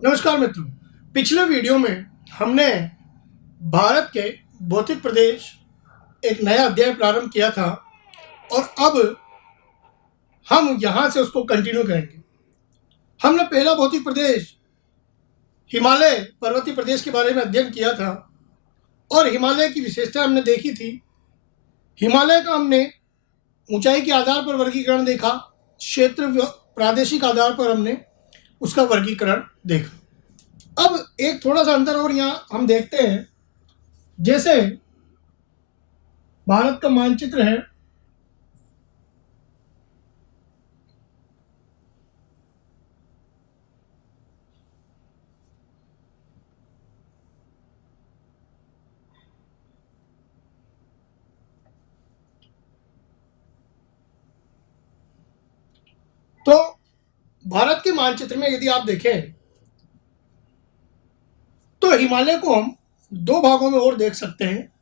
नमस्कार मित्रों। पिछले वीडियो में हमने भारत के भौतिक प्रदेश एक नया अध्याय प्रारंभ किया था और अब हम यहाँ से उसको कंटिन्यू करेंगे। हमने पहला भौतिक प्रदेश हिमालय पर्वतीय प्रदेश के बारे में अध्ययन किया था और हिमालय की विशेषता हमने देखी थी। हिमालय का हमने ऊंचाई के आधार पर वर्गीकरण देखा, क्षेत्र प्रादेशिक आधार पर हमने उसका वर्गीकरण देखा। अब एक थोड़ा सा अंतर और यहाँ हम देखते हैं। जैसे भारत का मानचित्र है, तो भारत के मानचित्र में यदि आप देखें तो हिमालय को हम दो भागों में और देख सकते हैं।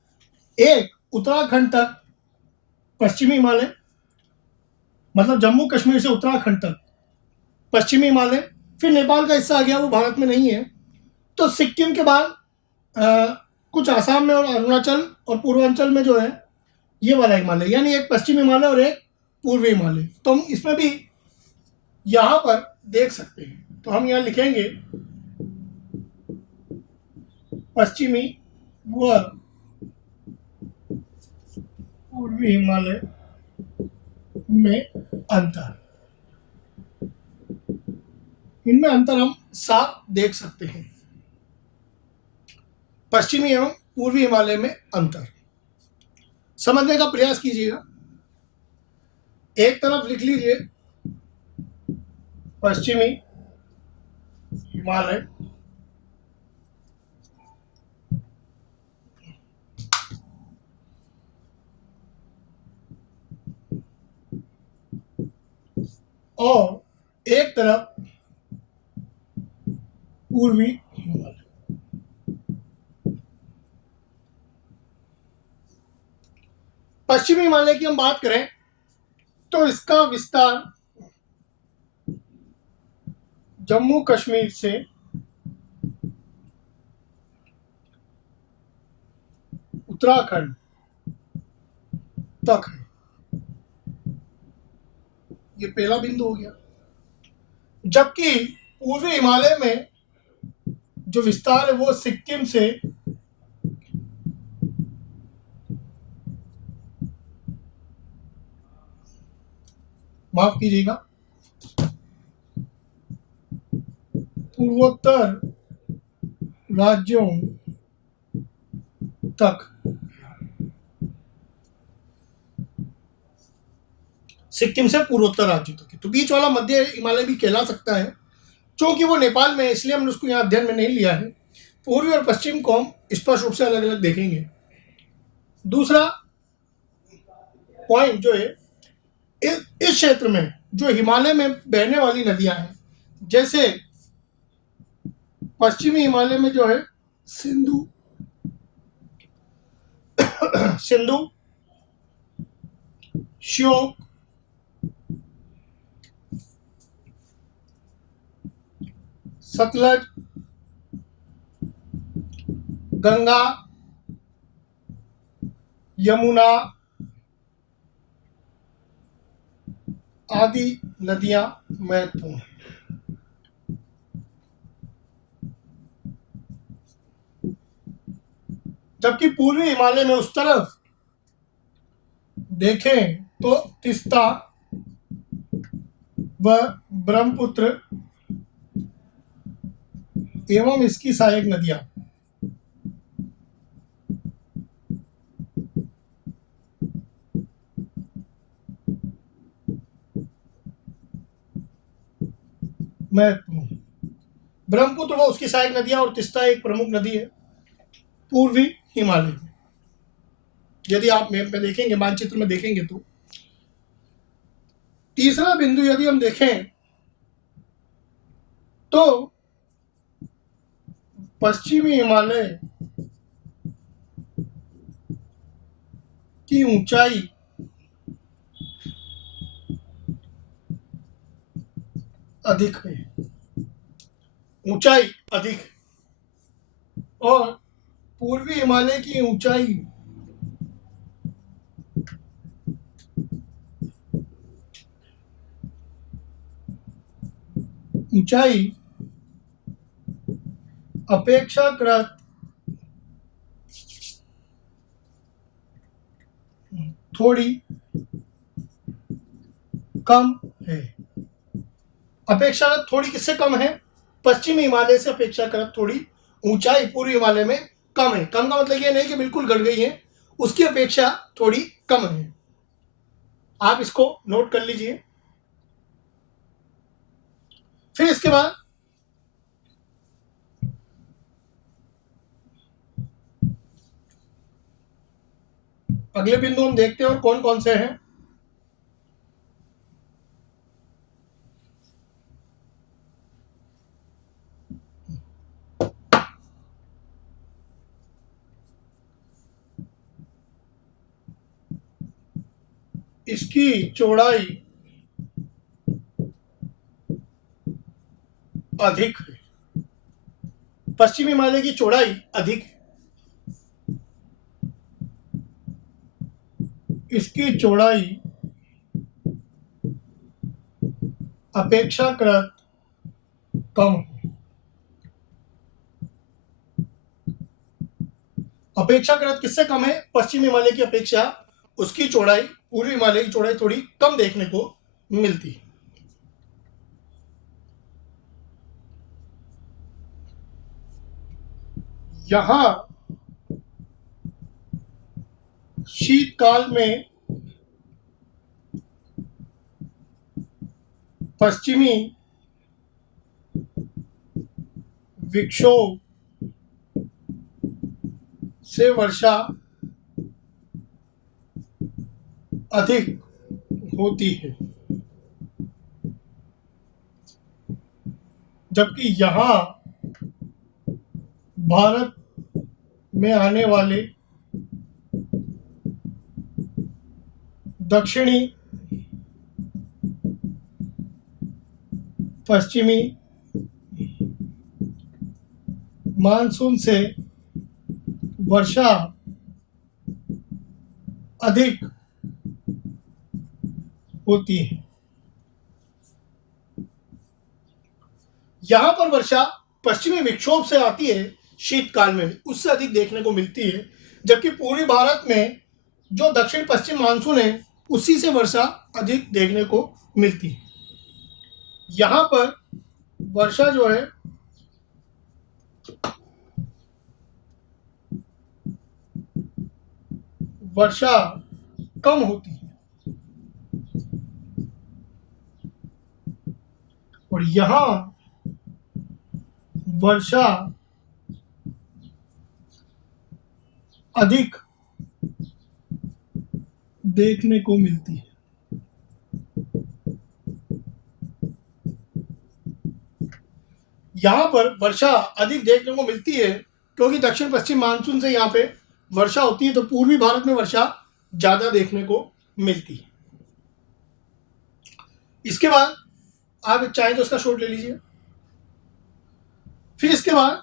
एक उत्तराखंड तक पश्चिमी हिमालय, मतलब जम्मू कश्मीर से उत्तराखंड तक पश्चिमी हिमालय, फिर नेपाल का हिस्सा आ गया, वो भारत में नहीं है। तो सिक्किम के बाद कुछ आसाम में और अरुणाचल और पूर्वांचल में जो है ये वाला हिमालय, यानी एक पश्चिमी हिमालय और एक पूर्वी हिमालय। तो हम इसमें भी यहाँ पर देख सकते हैं। तो हम यहाँ लिखेंगे पश्चिमी व पूर्वी हिमालय में अंतर, इनमें अंतर हम साफ देख सकते हैं। पश्चिमी एवं पूर्वी हिमालय में अंतर समझने का प्रयास कीजिएगा। एक तरफ लिख लीजिए पश्चिमी हिमालय, और एक तरफ पूर्वी हिमालय। पश्चिमी हिमालय की हम बात करें तो इसका विस्तार जम्मू कश्मीर से उत्तराखंड तक है। ये पहला बिंदु हो गया। जबकि पूर्वी हिमालय में जो विस्तार है वो सिक्किम से माफ कीजिएगा पूर्वोत्तर राज्यों तक, सिक्किम से पूर्वोत्तर राज्यों तक। तो बीच वाला मध्य हिमालय भी कहला सकता है, क्योंकि वो नेपाल में है इसलिए हमने उसको यहाँ अध्ययन में नहीं लिया है। पूर्वी और पश्चिम को हम स्पष्ट रूप से अलग अलग देखेंगे। दूसरा पॉइंट जो है, इस क्षेत्र में जो हिमालय में बहने वाली नदियां हैं, जैसे पश्चिमी हिमालय में जो है सिंधु सिंधु, श्योक, सतलज, गंगा, यमुना आदि नदियां महत्वपूर्ण हैं। जबकि पूर्वी हिमालय में उस तरफ देखें तो तीस्ता व ब्रह्मपुत्र एवं इसकी सहायक नदियां महत्वपूर्ण। ब्रह्मपुत्र व उसकी सहायक नदियां और तीस्ता एक प्रमुख नदी है पूर्वी हिमालय में। यदि आप मैप में देखेंगे, मानचित्र में देखेंगे तो तीसरा बिंदु यदि हम देखें तो पश्चिमी हिमालय की ऊंचाई अधिक है। ऊंचाई अधिक है और पूर्वी हिमालय की ऊंचाई अपेक्षाकृत थोड़ी कम है। अपेक्षाकृत थोड़ी किससे कम है? पश्चिमी हिमालय से अपेक्षाकृत थोड़ी ऊंचाई पूर्वी हिमालय में कम है। कम का मतलब ये नहीं कि बिल्कुल घट गई है, उसकी अपेक्षा थोड़ी कम है। आप इसको नोट कर लीजिए। फिर इसके बाद अगले बिंदु हम देखते हैं और कौन कौन से हैं। इसकी चौड़ाई अधिक है। पश्चिमी हिमालय की चौड़ाई अधिक है। इसकी चौड़ाई अपेक्षाकृत कम है। अपेक्षाकृत किससे कम है? पश्चिमी हिमालय की अपेक्षा उसकी चौड़ाई, पूर्वी हिमालय की चौड़ाई थोड़ी कम देखने को मिलती है। यहां शीतकाल में पश्चिमी विक्षोभ से वर्षा अधिक होती है, जबकि यहाँ भारत में आने वाले दक्षिणी पश्चिमी मानसून से वर्षा अधिक होती है। यहां पर वर्षा पश्चिमी विक्षोभ से आती है, शीतकाल में उससे अधिक देखने को मिलती है, जबकि पूर्वी भारत में जो दक्षिण पश्चिम मानसून है उसी से वर्षा अधिक देखने को मिलती है। यहां पर वर्षा जो है वर्षा कम होती है और यहां वर्षा अधिक देखने को मिलती है। यहां पर वर्षा अधिक देखने को मिलती है क्योंकि दक्षिण पश्चिम मानसून से यहाँ पे वर्षा होती है, तो पूर्वी भारत में वर्षा ज्यादा देखने को मिलती है। इसके बाद आप चाहें तो इसका शॉट ले लीजिए। फिर इसके बाद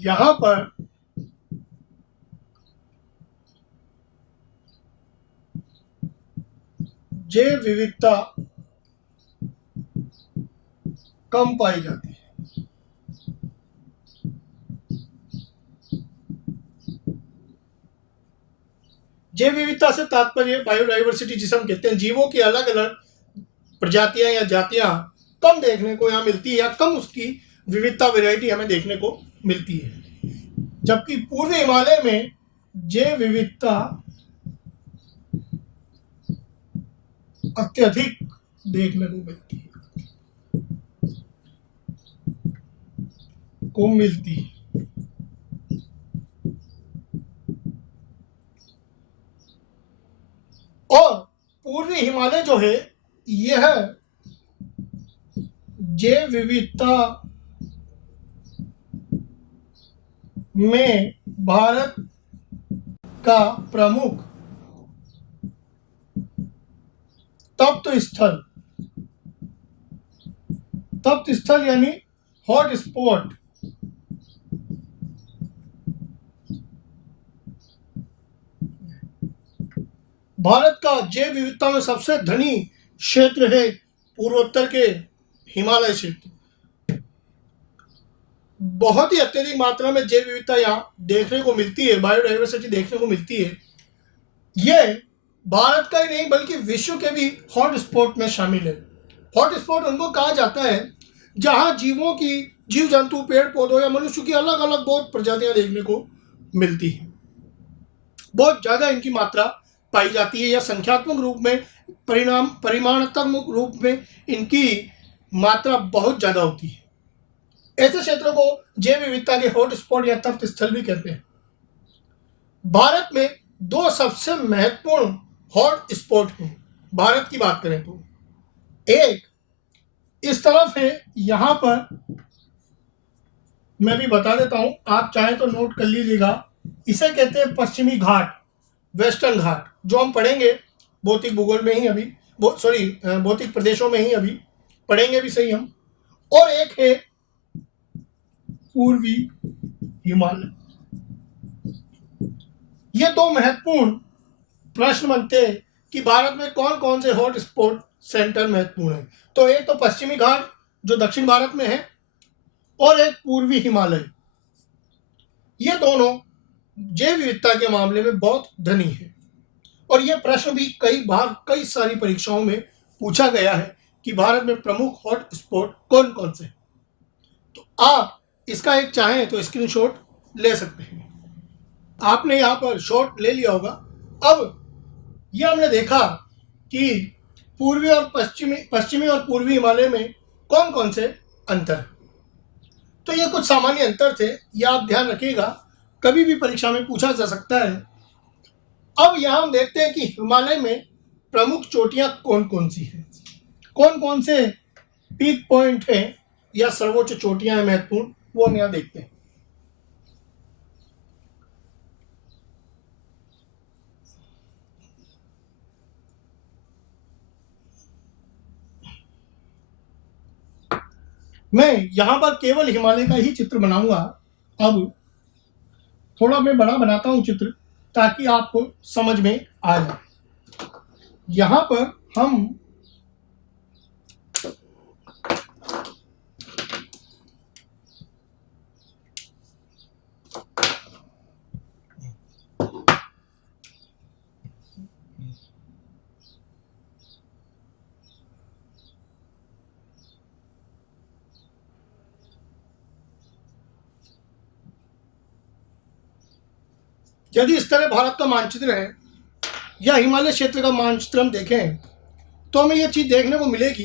यहां पर जैव विविधता कम पाई जाती है। जैव विविधता से तात्पर्य बायोडाइवर्सिटी जिसे हम कहते हैं, जीवों की अलग अलग प्रजातियां या जातियां कम देखने को यहाँ मिलती है या कम उसकी विविधता, वैरायटी हमें देखने को मिलती है, जबकि पूर्वी हिमालय में जैव विविधता अत्यधिक देखने को मिलती है। और पूर्वी हिमालय जो है यह जैव विविधता में भारत का प्रमुख तप्त स्थल यानी हॉट स्पॉट भारत का जैव विविधता में सबसे धनी क्षेत्र है पूर्वोत्तर के हिमालय क्षेत्र। बहुत ही अत्यधिक मात्रा में जैव विविधता यहाँ देखने को मिलती है, बायोडाइवर्सिटी देखने को मिलती है। ये भारत का ही नहीं बल्कि विश्व के भी हॉट स्पॉट में शामिल है। हॉट स्पॉट उनको कहा जाता है जहाँ जीव जंतु, पेड़ पौधों या मनुष्य की अलग अलग बहुत प्रजातियां देखने को मिलती हैं। बहुत ज़्यादा इनकी मात्रा पाई जाती है या संख्यात्मक रूप में परिमाणात्मक रूप में इनकी मात्रा बहुत ज़्यादा होती है। ऐसे क्षेत्रों को जैव विविधता के हॉट स्पॉट या तप्त स्थल भी कहते हैं। भारत में दो सबसे महत्वपूर्ण हॉट स्पॉट हैं। भारत की बात करें तो एक इस तरफ है, यहाँ पर मैं भी बता देता हूँ, आप चाहें तो नोट कर लीजिएगा। इसे कहते हैं पश्चिमी घाट, वेस्टर्न घाट, जो हम पढ़ेंगे भौतिक भूगोल में ही अभी, भौतिक प्रदेशों में ही अभी पढ़ेंगे भी सही हम। और एक है पूर्वी हिमालय। ये दो महत्वपूर्ण प्रश्न बनते हैं कि भारत में कौन कौन से हॉट स्पॉट सेंटर महत्वपूर्ण है। तो एक तो पश्चिमी घाट जो दक्षिण भारत में है, और एक पूर्वी हिमालय। ये दोनों जैव विविधता के मामले में बहुत धनी है। और यह प्रश्न भी कई बार कई सारी परीक्षाओं में पूछा गया है कि भारत में प्रमुख हॉट स्पॉट कौन कौन से। तो आप इसका एक चाहें तो स्क्रीनशॉट ले सकते हैं। आपने यहाँ पर शॉट ले लिया होगा। अब यह हमने देखा कि पूर्वी और पश्चिमी और पूर्वी हिमालय में कौन कौन से अंतर। तो ये कुछ सामान्य अंतर थे, यह आप ध्यान रखिएगा, कभी भी परीक्षा में पूछा जा सकता है। अब यहाँ हम देखते हैं कि हिमालय में प्रमुख चोटियां कौन कौन सी हैं, कौन कौन से पीक पॉइंट हैं या सर्वोच्च चोटियां हैं महत्वपूर्ण, वो हम यहाँ देखते हैं। मैं यहाँ पर केवल हिमालय का ही चित्र बनाऊंगा। अब थोड़ा मैं बड़ा बनाता हूँ चित्र ताकि आपको समझ में आ जाए। यहाँ पर हम यदि इस तरह भारत का मानचित्र है या हिमालय क्षेत्र का मानचित्र हम देखें तो हमें यह चीज देखने को मिलेगी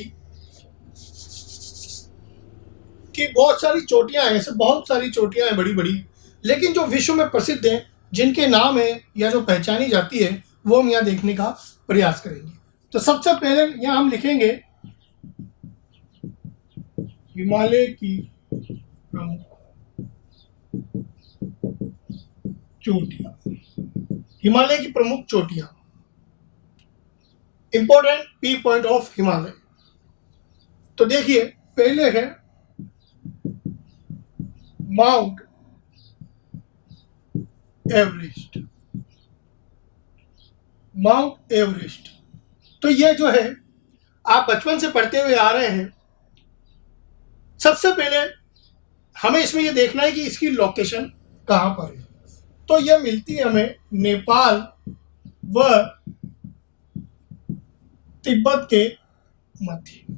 कि बहुत सारी चोटियां हैं, ऐसे बहुत सारी चोटियां हैं बड़ी बड़ी, लेकिन जो विश्व में प्रसिद्ध हैं, जिनके नाम है या जो पहचानी जाती है, वो हम यहाँ देखने का प्रयास करेंगे। तो सबसे पहले यहाँ हम लिखेंगे हिमालय की प्रमुख चोटियां। हिमालय की प्रमुख चोटियां, important P point of Himalaya. तो देखिए पहले है माउंट एवरेस्ट। माउंट एवरेस्ट, तो ये जो है आप बचपन से पढ़ते हुए आ रहे हैं। सबसे पहले हमें इसमें ये देखना है कि इसकी लोकेशन कहाँ पर है। तो यह मिलती है हमें नेपाल व तिब्बत के मध्य।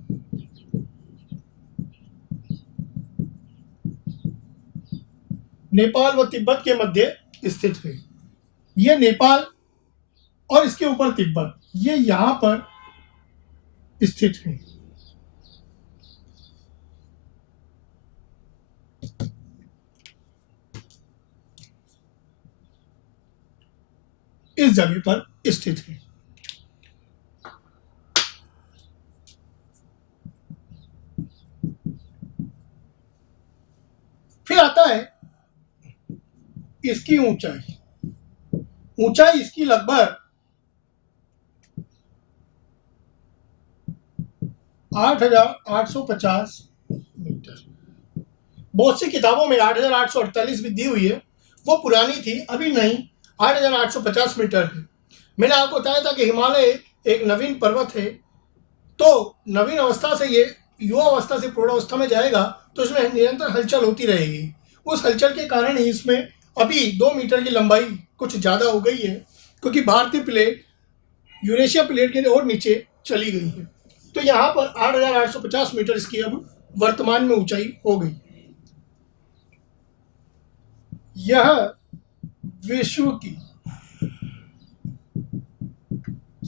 नेपाल व तिब्बत के मध्य स्थित है। यह नेपाल और इसके ऊपर तिब्बत, ये यहां पर स्थित है। इस जगह पर स्थित है। फिर आता है इसकी ऊंचाई इसकी लगभग 8,850 मीटर। बहुत सी किताबों में 8,848 भी दी हुई है, वो पुरानी थी, अभी नहीं, 8,850 मीटर है। मैंने आपको बताया था कि हिमालय एक नवीन पर्वत है, तो नवीन अवस्था से ये युवा अवस्था से प्रौढ़ावस्था में जाएगा तो इसमें निरंतर हलचल होती रहेगी। उस हलचल के कारण ही इसमें अभी 2 मीटर की लंबाई कुछ ज़्यादा हो गई है, क्योंकि भारतीय प्लेट यूरेशिया प्लेट के और नीचे चली गई है। तो यहाँ पर 8,850 मीटर इसकी अब वर्तमान में ऊंचाई हो गई। यह विश्व की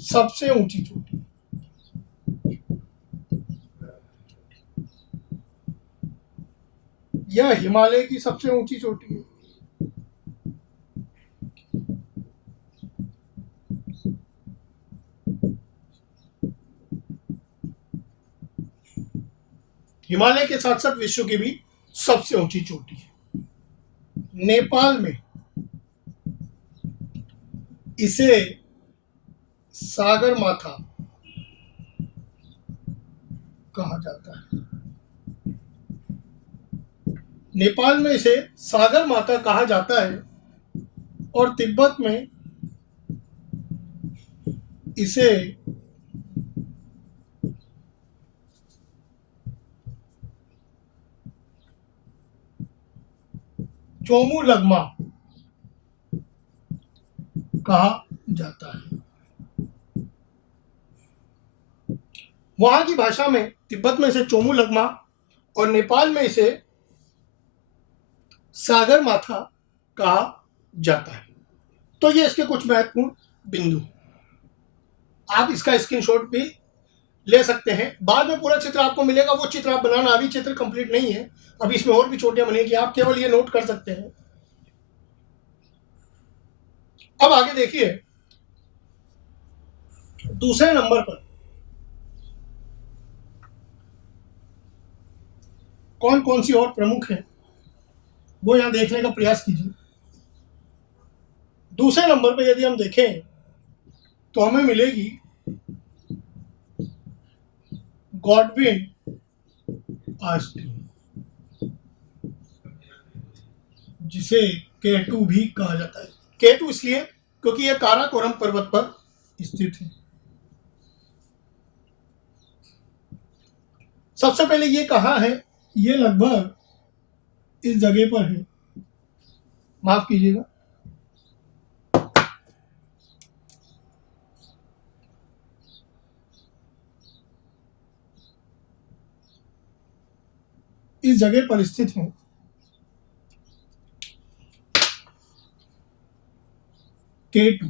सबसे ऊंची चोटी, यह हिमालय की सबसे ऊंची चोटी है। हिमालय के साथ साथ विश्व की भी सबसे ऊंची चोटी है। नेपाल में इसे सागरमाथा कहा जाता है। नेपाल में इसे सागरमाथा कहा जाता है और तिब्बत में इसे चोमुलगमा कहा जाता है। वहां की भाषा में तिब्बत में इसे चोमुलगमा और नेपाल में इसे सागरमाथा कहा जाता है। तो ये इसके कुछ महत्वपूर्ण बिंदु, आप इसका स्क्रीनशॉट भी ले सकते हैं। बाद में पूरा चित्र आपको मिलेगा, वो चित्र आप बनाना, अभी चित्र कंप्लीट नहीं है, अभी इसमें और भी चोटियां बनेगी, आप केवल ये नोट कर सकते हैं। अब आगे देखिए, दूसरे नंबर पर कौन कौन सी और प्रमुख है वो यहां देखने का प्रयास कीजिए। दूसरे नंबर पर यदि हम देखें तो हमें मिलेगी गॉडविन ऑस्टिन, जिसे K2 भी कहा जाता है। K2 इसलिए क्योंकि यह काराकोरम पर्वत पर स्थित है। सबसे पहले ये कहाँ है, ये लगभग इस जगह पर है, माफ कीजिएगा, इस जगह पर स्थित है। K2।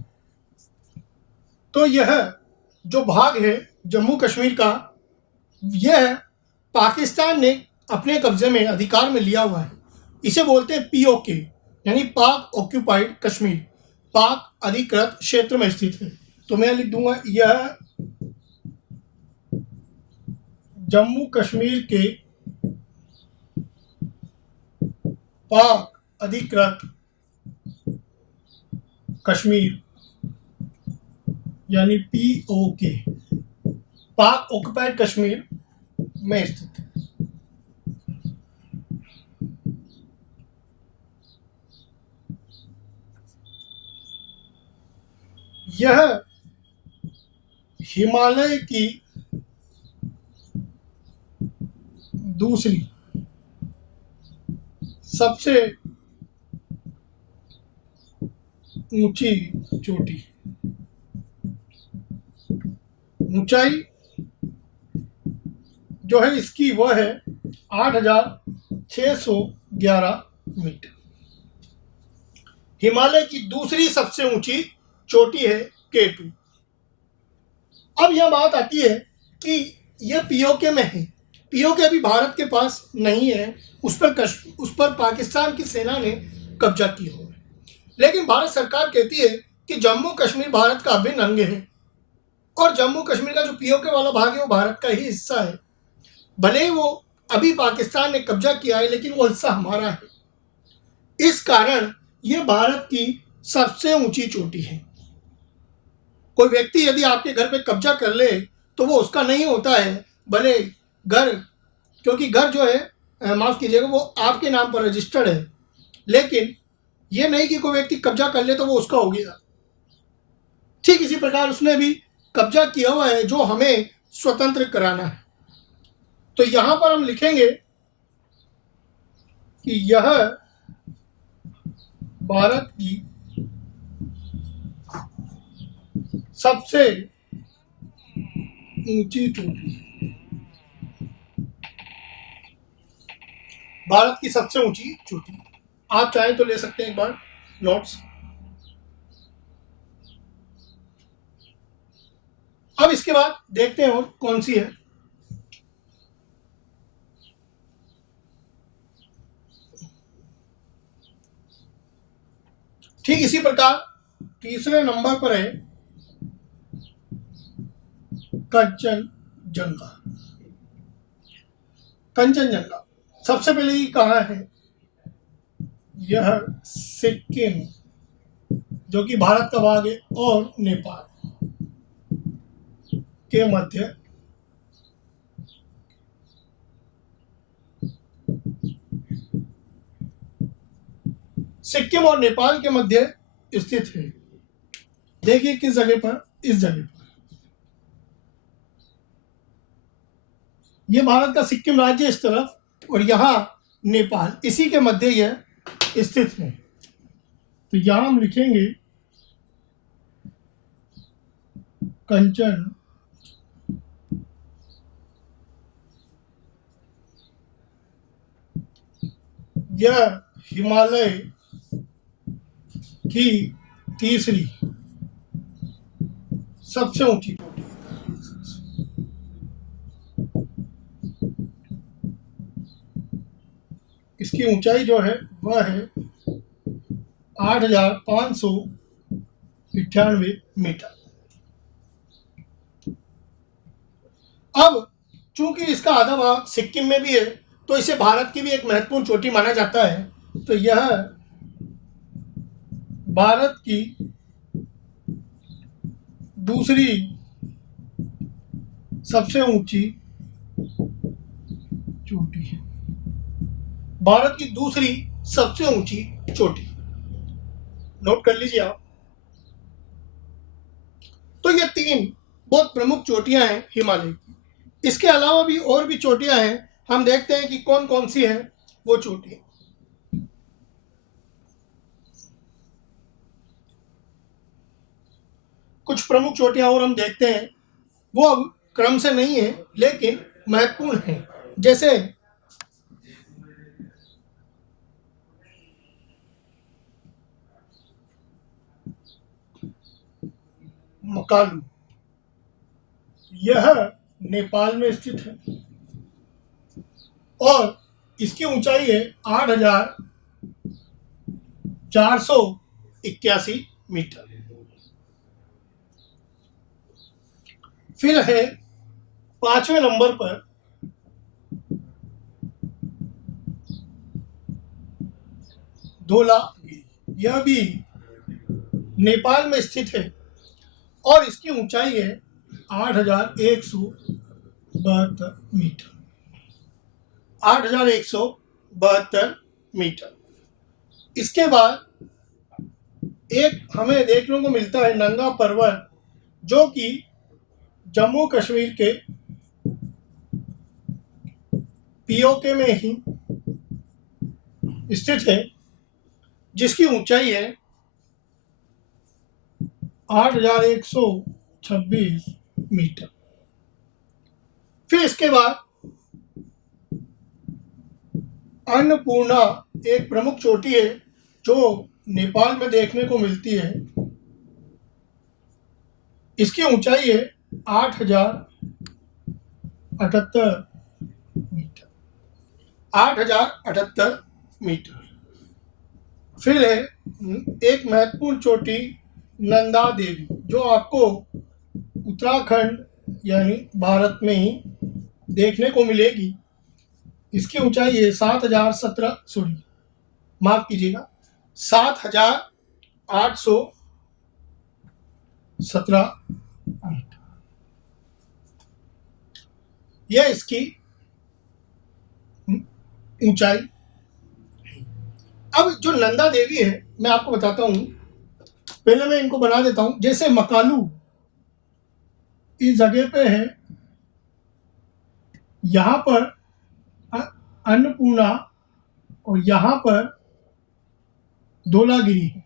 तो यह जो भाग है जम्मू कश्मीर का, यह पाकिस्तान ने अपने कब्जे में अधिकार में लिया हुआ है। इसे बोलते हैं POK, यानी पाक ऑक्यूपाइड कश्मीर, पाक अधिकृत क्षेत्र में स्थित है। तो मैं लिख दूंगा, यह जम्मू कश्मीर के पाक अधिकृत कश्मीर यानी POK, पाक ऑक्यूपाइड कश्मीर में स्थित है। यह हिमालय की दूसरी सबसे ऊंची चोटी, ऊंचाई जो है इसकी वह है 8,611 मीटर। हिमालय की दूसरी सबसे ऊंची चोटी है K2। अब यह बात आती है कि यह POK में है। POK अभी भारत के पास नहीं है, उस पर पाकिस्तान की सेना ने कब्जा किया हुआ है। लेकिन भारत सरकार कहती है कि जम्मू कश्मीर भारत का अभिन्न अंग है और जम्मू कश्मीर का जो POK वाला भाग है वो भारत का ही हिस्सा है। भले ही वो अभी पाकिस्तान ने कब्जा किया है, लेकिन वो हिस्सा हमारा है। इस कारण ये भारत की सबसे ऊंची चोटी है। कोई व्यक्ति यदि आपके घर पे कब्जा कर ले तो वो उसका नहीं होता है, भले घर, क्योंकि घर जो है माफ़ कीजिएगा वो आपके नाम पर रजिस्टर्ड है, लेकिन ये नहीं कि कोई व्यक्ति कब्जा कर ले तो वो उसका हो गया। ठीक इसी प्रकार उसने भी कब्जा किया हुआ है जो हमें स्वतंत्र कराना है। तो यहाँ पर हम लिखेंगे कि यह भारत की सबसे ऊंची चोटी, भारत की सबसे ऊंची चोटी। आप चाहें तो ले सकते हैं एक बार नोट्स। अब इसके बाद देखते हैं और कौन सी है। ठीक इसी प्रकार तीसरे नंबर पर है कंचनजंगा। कंचनजंगा सबसे पहले ही कहा है, यह सिक्किम जो कि भारत का भाग है और नेपाल के मध्य सिक्किम और नेपाल के मध्य स्थित है। देखिए किस जगह पर, इस जगह पर। यह भारत का सिक्किम राज्य इस तरफ और यहाँ नेपाल, इसी के मध्य यह स्थित है। तो यहां हम लिखेंगे कंचन यह हिमालय की तीसरी सबसे ऊंची चोटी। इसकी ऊंचाई जो है वह है 8,598 मीटर। अब चूंकि इसका आधा भाग सिक्किम में भी है तो इसे भारत की भी एक महत्वपूर्ण चोटी माना जाता है। तो यह भारत की दूसरी सबसे ऊंची चोटी है। भारत की दूसरी सबसे ऊंची चोटी, नोट कर लीजिए आप। तो ये तीन बहुत प्रमुख चोटियां हैं हिमालय की। इसके अलावा भी और भी चोटियां हैं, हम देखते हैं कि कौन कौन सी है वो चोटियां। कुछ प्रमुख चोटियां और हम देखते हैं, वो अब क्रम से नहीं है लेकिन महत्वपूर्ण है। जैसे मकालू, यह नेपाल में स्थित है और इसकी ऊंचाई है 8,481 मीटर। फिर है 5वें नंबर पर धौलागिरी, यह भी नेपाल में स्थित है और इसकी ऊंचाई है 8,172 मीटर। 8,172 मीटर। इसके बाद एक हमें देखने को मिलता है नंगा पर्वत, जो कि जम्मू कश्मीर के पीओके में ही स्थित है, जिसकी ऊंचाई है 8,126 मीटर। फिर इसके बाद अन्नपूर्णा एक प्रमुख चोटी है जो नेपाल में देखने को मिलती है। इसकी ऊंचाई है 8,078 मीटर। 8,078 मीटर। फिर है एक महत्वपूर्ण चोटी नंदा देवी, जो आपको उत्तराखंड यानी भारत में ही देखने को मिलेगी। इसकी ऊंचाई है 7,017, माफ कीजिएगा 7,817 यह इसकी ऊंचाई। अब जो नंदा देवी है मैं आपको बताता हूं, पहले मैं इनको बना देता हूं। जैसे मकालू इस जगह पे है, यहां पर अन्नपूर्णा और यहां पर धौलागिरी है।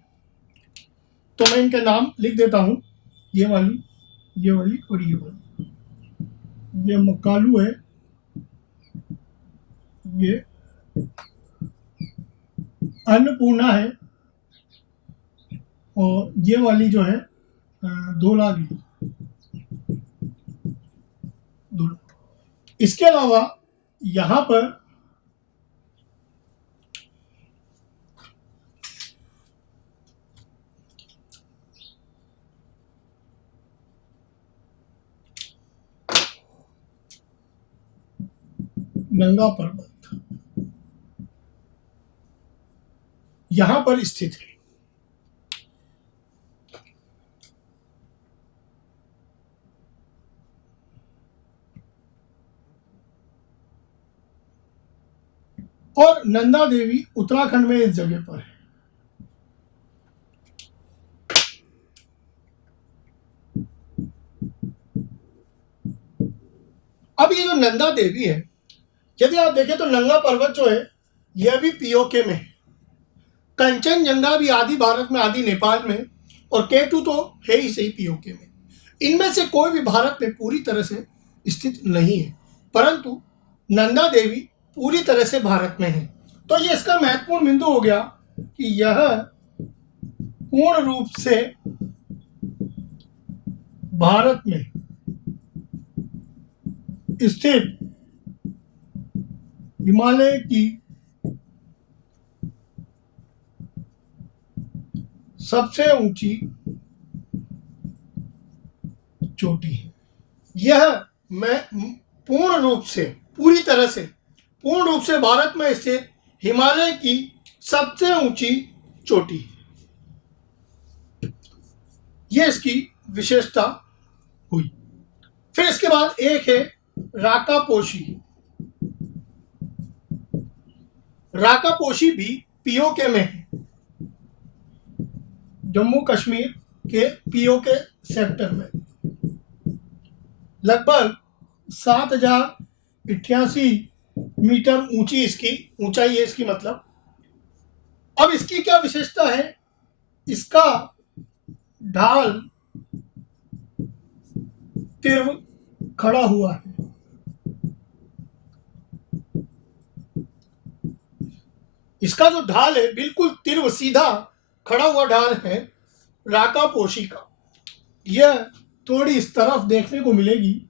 तो मैं इनके नाम लिख देता हूं, ये वाली और ये वाली। ये मकालू है, ये अन्नपूर्णा है, और ये वाली जो है धौलागिरी। इसके अलावा यहां पर नंगा पर्वत यहां पर स्थित है। और नंदा देवी उत्तराखंड में इस जगह पर है। अब ये जो नंदा देवी है, यदि आप देखें तो नंगा पर्वत जो है यह भी पीओके में है। कंचनजंगा भी आदि भारत में, आदि नेपाल में, और केटू तो है ही सही पीओके में। इनमें से कोई भी भारत में पूरी तरह से स्थित नहीं है, परंतु नंदा देवी पूरी तरह से भारत में है। तो ये इसका महत्वपूर्ण बिंदु हो गया कि यह पूर्ण रूप से भारत में स्थित हिमालय की सबसे ऊंची चोटी है। यह मैं पूर्ण रूप से, पूरी तरह से, पूर्ण रूप से भारत में स्थित हिमालय की सबसे ऊंची चोटी है। यह इसकी विशेषता हुई। फिर इसके बाद एक है राकापोशी। राकापोशी भी पीओके में है, जम्मू कश्मीर के पीओके सेक्टर में। लगभग 7,088 मीटर ऊंची इसकी ऊंचाई है, इसकी मतलब। अब इसकी क्या विशेषता है? इसका ढाल तीव्र खड़ा हुआ है। इसका जो ढाल है बिल्कुल तीव्र सीधा खड़ा हुआ ढाल है राकापोशी का। यह थोड़ी इस तरफ देखने को मिलेगी।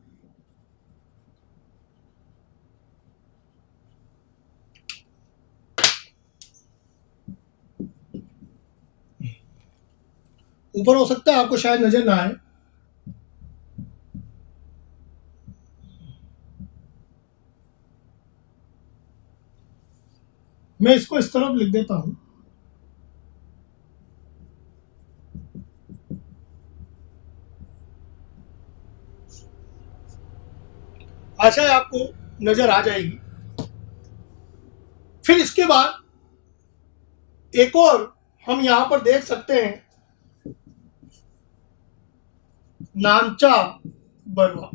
ऊपर हो सकता है, आपको शायद नजर ना आए। मैं इसको इस तरफ लिख देता हूं। आशा है आपको नजर आ जाएगी। फिर इसके बाद एक और हम यहां पर देख सकते हैं, नामचा बरवा।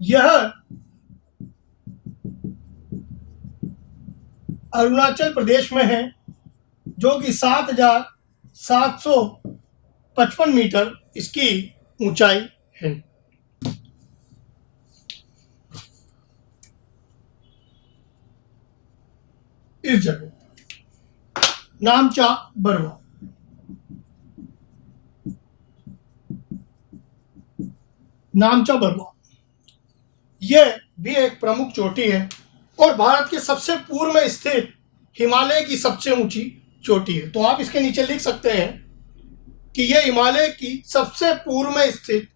यह अरुणाचल प्रदेश में है, जो कि 7,755 मीटर इसकी ऊंचाई है। इस जगह नामचा बरवा। नामचा बरवा यह भी एक प्रमुख चोटी है और भारत के सबसे पूर्व में स्थित हिमालय की सबसे ऊंची चोटी है। तो आप इसके नीचे लिख सकते हैं कि यह हिमालय की सबसे पूर्व में स्थित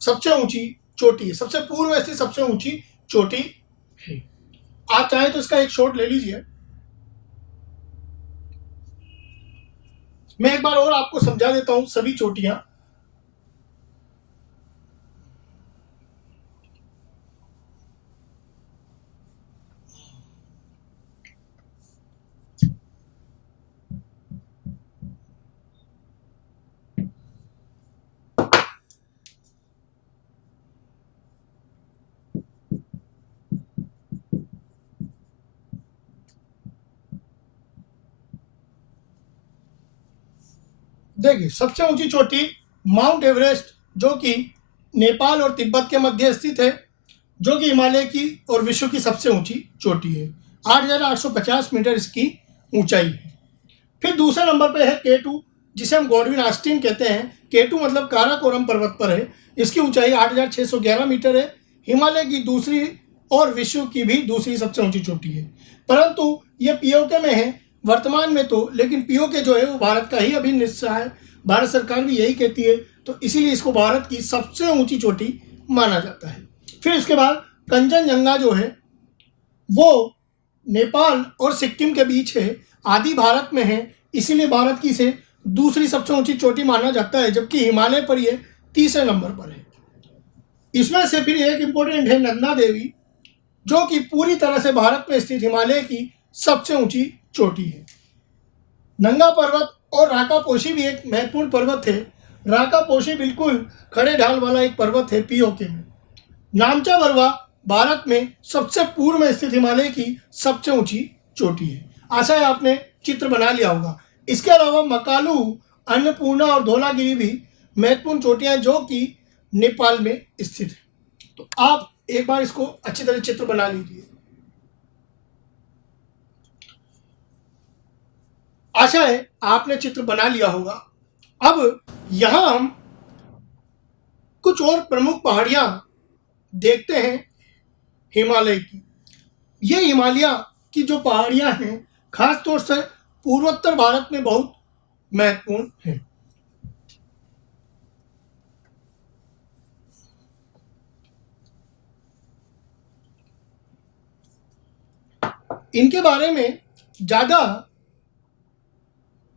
सबसे ऊंची चोटी है, सबसे पूर्व में स्थित सबसे ऊंची चोटी है। आप चाहें तो इसका एक शॉट ले लीजिए। मैं एक बार और आपको समझा देता हूं सभी चोटियां। देखिए, सबसे ऊंची चोटी माउंट एवरेस्ट, जो कि नेपाल और तिब्बत के मध्य स्थित है, जो कि हिमालय की और विश्व की सबसे ऊंची चोटी है। 8,850 मीटर इसकी ऊंचाई है। फिर दूसरे नंबर पे है K2, जिसे हम गॉडविन ऑस्टिन कहते हैं। K2 मतलब काराकोरम पर्वत पर है। इसकी ऊंचाई 8,611 मीटर है। हिमालय की दूसरी और विश्व की भी दूसरी सबसे ऊंची चोटी है। परंतु ये पीओके में है वर्तमान में तो, लेकिन पीओके जो है वो भारत का ही अभिन्न हिस्सा है। भारत सरकार भी यही कहती है, तो इसीलिए इसको भारत की सबसे ऊंची चोटी माना जाता है। फिर इसके बाद कंचनजंगा जो है वो नेपाल और सिक्किम के बीच है, आदि भारत में है, इसीलिए भारत की इसे दूसरी सबसे ऊंची चोटी माना जाता है, जबकि हिमालय पर यह तीसरे नंबर पर है। इसमें से फिर एक इंपॉर्टेंट है नंदा देवी, जो कि पूरी तरह से भारत में स्थित हिमालय की सबसे ऊंची चोटी है। नंगा पर्वत और राकापोशी भी एक महत्वपूर्ण पर्वत है। राकापोशी बिल्कुल खड़े ढाल वाला एक पर्वत है पीओके में। नामचा बरवा भारत में सबसे पूर्व में स्थित हिमालय की सबसे ऊंची चोटी है। आशा है आपने चित्र बना लिया होगा। इसके अलावा मकालू, अन्नपूर्णा और धौलागिरी भी महत्वपूर्ण चोटियां हैं, जो कि नेपाल में स्थित है। तो आप एक बार इसको अच्छी तरह चित्र बना लीजिए। आशा है आपने चित्र बना लिया होगा। अब यहां हम कुछ और प्रमुख पहाड़ियां देखते हैं हिमालय की। ये हिमालय की जो पहाड़ियां हैं, खासतौर से पूर्वोत्तर भारत में बहुत महत्वपूर्ण हैं। इनके बारे में ज़्यादा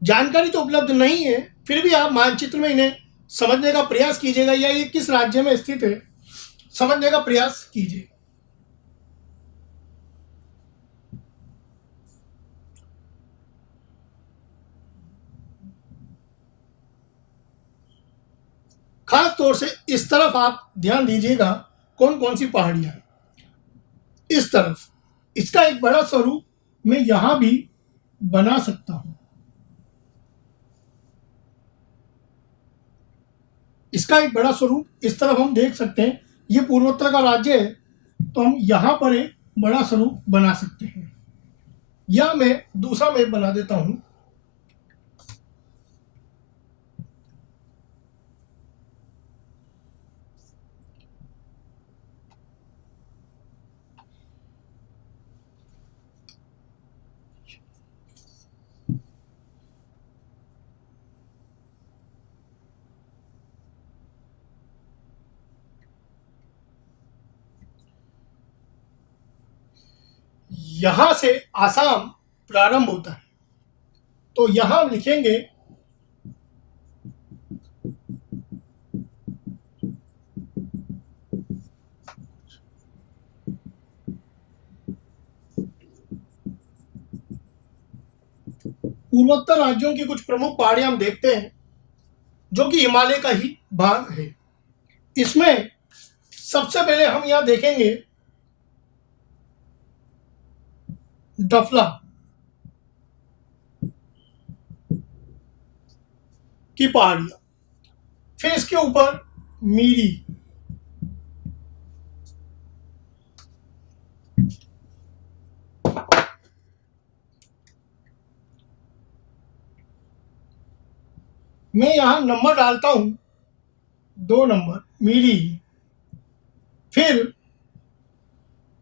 जानकारी तो उपलब्ध नहीं है, फिर भी आप मानचित्र में इन्हें समझने का प्रयास कीजिएगा, या ये किस राज्य में स्थित है समझने का प्रयास कीजिए। खास तौर से इस तरफ आप ध्यान दीजिएगा, कौन कौन सी पहाड़ियां हैं इस तरफ। इसका एक बड़ा स्वरूप मैं यहां भी बना सकता हूं। इसका एक बड़ा स्वरूप इस तरफ हम देख सकते हैं। ये पूर्वोत्तर का राज्य है, तो हम यहां पर एक बड़ा स्वरूप बना सकते हैं, या मैं दूसरा मैप बना देता हूं। यहां से आसाम प्रारंभ होता है, तो यहां लिखेंगे पूर्वोत्तर राज्यों की कुछ प्रमुख पहाड़ियां हम देखते हैं, जो कि हिमालय का ही भाग है। इसमें सबसे पहले हम यहां देखेंगे डफला की पहाड़ियां, फिर इसके ऊपर मीरी, मैं यहां नंबर डालता हूं 2 नंबर मीरी, फिर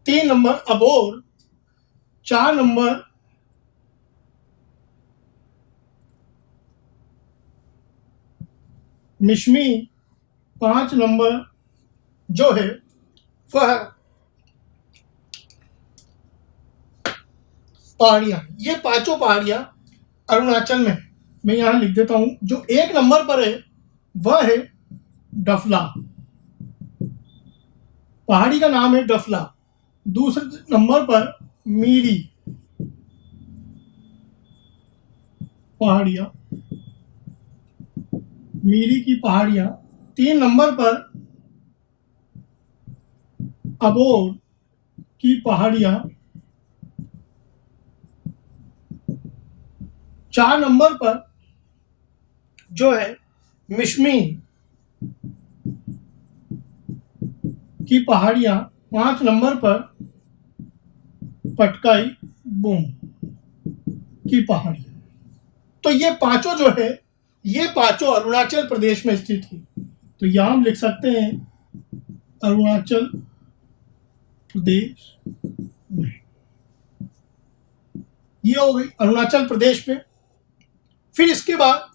3 number Abor, 4 number Mishmi, 5 number जो है वह पहाड़ियां। ये पांचों पहाड़ियां अरुणाचल में है। मैं यहाँ लिख देता हूँ। जो 1 नंबर पर है वह है डफला, पहाड़ी का नाम है डफला। दूसरे नंबर पर मीरी पहाड़ियाँ, मीरी की पहाड़ियाँ। 3 नंबर पर अबोर की पहाड़ियाँ। 4 नंबर पर जो है मिश्मी की पहाड़ियाँ। 5 नंबर पर पटकाई बूम की पहाड़ियाँ। तो ये पांचों जो है, ये पांचों अरुणाचल प्रदेश में स्थित है। तो यहाँ हम लिख सकते हैं अरुणाचल प्रदेश में। ये हो गई अरुणाचल प्रदेश में। फिर इसके बाद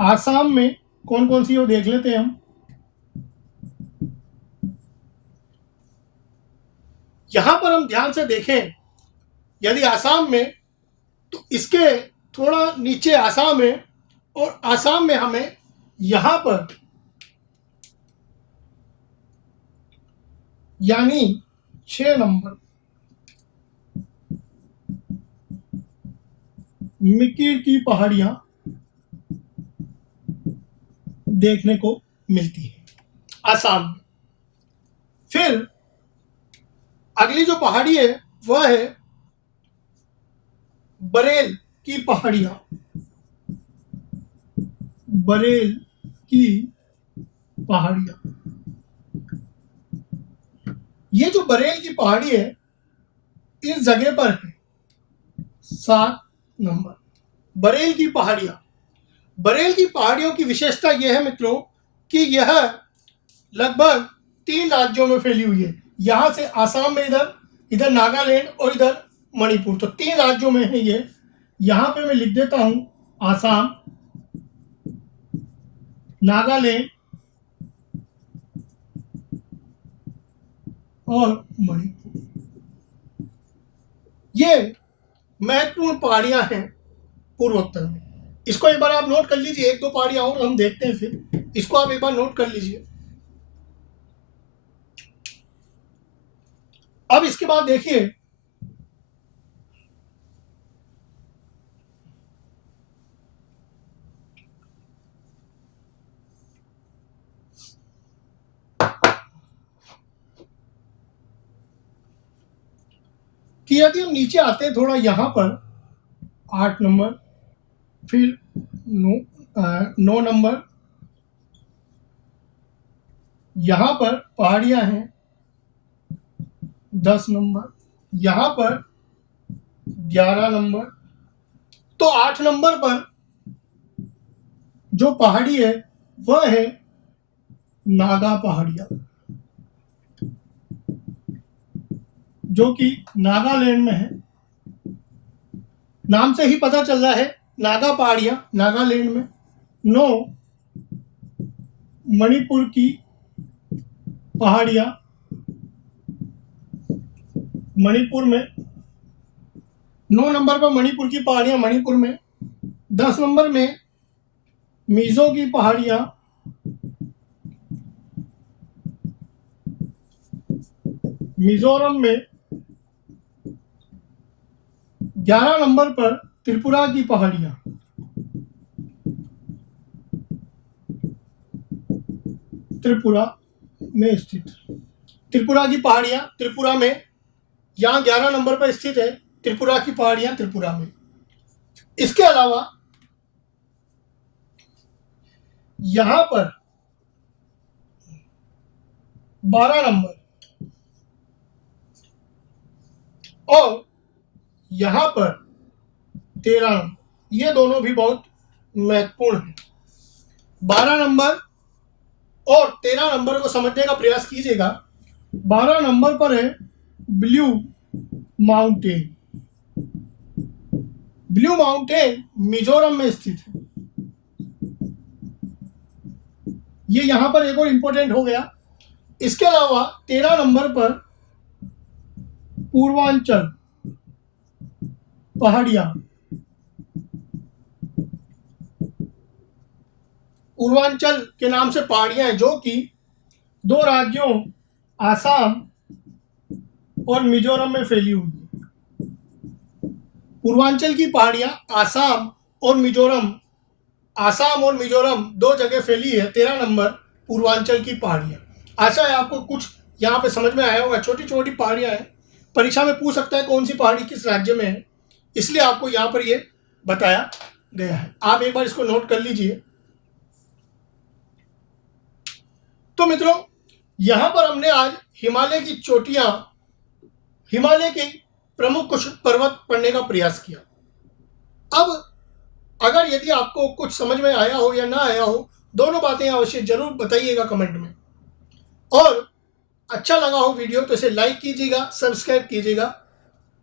आसाम में कौन कौन सी हो देख लेते हैं हम। यहां पर हम ध्यान से देखें, यदि आसाम में, तो इसके थोड़ा नीचे आसाम है, और आसाम में हमें यहां पर यानी 6 नंबर मिकिर की पहाड़ियां देखने को मिलती है आसाम में। फिर अगली जो पहाड़ी है वह है बरेल की पहाड़ियां, बरेल की पहाड़ियां। ये जो बरेल की पहाड़ी है इस जगह पर है 7 नंबर बरेल की पहाड़ियां। बरेल की पहाड़ियों की विशेषता यह है मित्रों कि यह लगभग 3 राज्यों में फैली हुई है। यहां से आसाम में इधर नागालैंड और इधर मणिपुर, तो 3 राज्यों में है ये। यहां पे मैं लिख देता हूं आसाम, नागालैंड और मणिपुर। ये महत्वपूर्ण पहाड़ियां हैं पूर्वोत्तर में। इसको एक बार आप नोट कर लीजिए। 1-2 पहाड़ियां और हम देखते हैं, फिर इसको आप एक बार नोट कर लीजिए। अब इसके बाद देखिए कि यदि हम नीचे आते हैं थोड़ा, यहां पर 8 नंबर, फिर 9 नंबर, यहां पर पहाड़ियां हैं 10 नंबर, यहां पर 11 नंबर। तो 8 नंबर पर जो पहाड़ी है वह है नागा पहाड़ियां, जो कि नागालैंड में है। नाम से ही पता चल रहा है नागा पहाड़ियां नागालैंड में। 9 मणिपुर की पहाड़ियां मणिपुर में। 9 नंबर पर मणिपुर की पहाड़ियां मणिपुर में। 10 नंबर में मिजो की पहाड़ियां मिजोरम में। 11 नंबर पर त्रिपुरा की पहाड़ियां, त्रिपुरा में स्थित। त्रिपुरा की पहाड़ियां त्रिपुरा में, यहां 11 नंबर पर स्थित है त्रिपुरा की पहाड़ियां त्रिपुरा में। इसके अलावा यहां पर 12 नंबर और यहां पर 13 नंबर, ये दोनों भी बहुत महत्वपूर्ण है। 12 नंबर और 13 नंबर को समझने का प्रयास कीजिएगा। 12 नंबर पर है blue mountain. Blue mountain Mizoram में स्थित है। ये यहां पर एक और इंपॉर्टेंट हो गया। इसके अलावा 13 नंबर पर पूर्वांचल पहाड़ियां। पूर्वांचल के नाम से पहाड़ियां हैं जो कि दो राज्यों आसाम और मिजोरम में फैली हुई है। पूर्वांचल की पहाड़ियां आसाम और मिजोरम दो जगह फैली है। 13 नंबर पूर्वांचल की पहाड़ियां। आशा है आपको कुछ यहाँ पे समझ में आया होगा। छोटी छोटी पहाड़ियां हैं, परीक्षा में पूछ सकता है कौन सी पहाड़ी किस राज्य में है, इसलिए आपको यहाँ पर ये बताया गया है। आप एक बार इसको नोट कर लीजिए। तो मित्रों, यहाँ पर हमने आज हिमालय की चोटियां, हिमालय के प्रमुख कुछ पर्वत पढ़ने का प्रयास किया। अब अगर यदि आपको कुछ समझ में आया हो या ना आया हो, दोनों बातें अवश्य जरूर बताइएगा कमेंट में। और अच्छा लगा हो वीडियो तो इसे लाइक कीजिएगा, सब्सक्राइब कीजिएगा।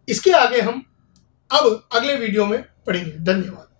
इसके आगे हम अब अगले वीडियो में पढ़ेंगे। धन्यवाद।